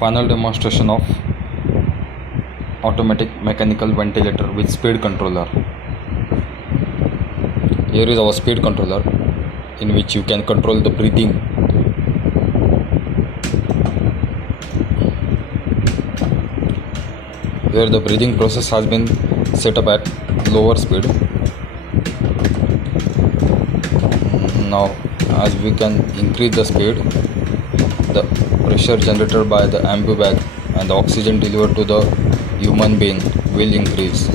Final demonstration of automatic mechanical ventilator with speed controller. Here is our speed controller, in which you can control the breathing. Where the breathing process has been set up at lower speed. Now as we can increase the speed, the pressure generated by the ambu bag and the oxygen delivered to the human being will increase.